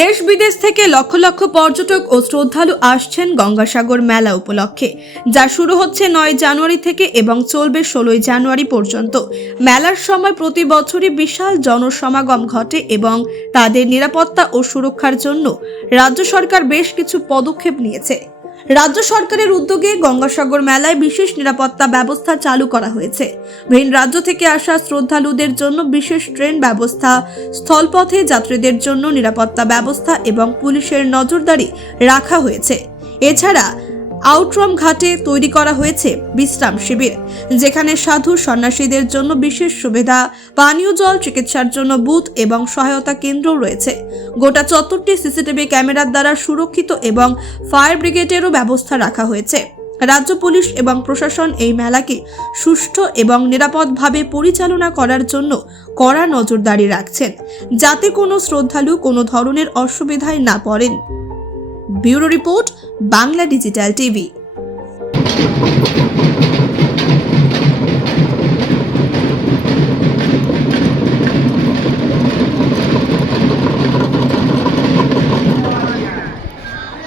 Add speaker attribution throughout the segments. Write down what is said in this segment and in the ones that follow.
Speaker 1: দেশ বিদেশ থেকে লক্ষ লক্ষ পর্যটক ও শ্রদ্ধালু আসছেন গঙ্গাসাগর মেলা উপলক্ষে, যা শুরু হচ্ছে নয় জানুয়ারি থেকে এবং চলবে ষোলোই জানুয়ারি পর্যন্ত। মেলার সময় প্রতি বছরই বিশাল জনসমাগম ঘটে এবং তাদের নিরাপত্তা ও সুরক্ষার জন্য রাজ্য সরকার বেশ কিছু পদক্ষেপ নিয়েছে। রাজ্য সরকারের উদ্যোগে গঙ্গাসাগর মেলায় বিশেষ নিরাপত্তা ব্যবস্থা চালু করা হয়েছে। ভিন রাজ্য থেকে আসা শ্রদ্ধালুদের জন্য বিশেষ ট্রেন ব্যবস্থা, স্থলপথে যাত্রীদের জন্য নিরাপত্তা ব্যবস্থা এবং পুলিশের নজরদারি রাখা হয়েছে। এছাড়া আউটরম ঘাটে তৈরি করা হয়েছে বিশ্রাম শিবির, যেখানে সাধু সন্ন্যাসীদের জন্য বিশেষ সুবিধা, পানীয় জল চিকিৎসার জন্য বুথ এবং সহায়তা কেন্দ্র রয়েছে। গোটা চত্বরটি সিসিটিভি ক্যামেরার দ্বারা সুরক্ষিত এবং ফায়ার ব্রিগেডেরও ব্যবস্থা রাখা হয়েছে। রাজ্য পুলিশ এবং প্রশাসন এই মেলাকে সুষ্ঠু এবং নিরাপদভাবে পরিচালনা করার জন্য কড়া নজরদারি রাখছেন, যাতে কোনো শ্রদ্ধালু কোনো ধরনের অসুবিধায় না পড়েন। bureau report Bangla digital TV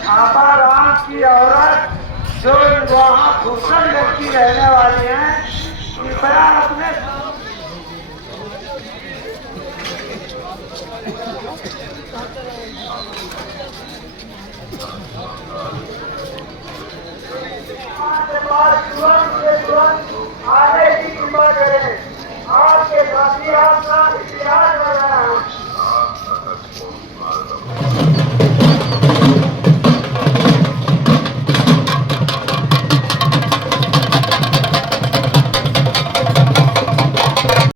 Speaker 2: छापाराम की औरत जो वहाँ भूषण व्यक्ति रहने वाली हैं कृपया अपने आपके alianza,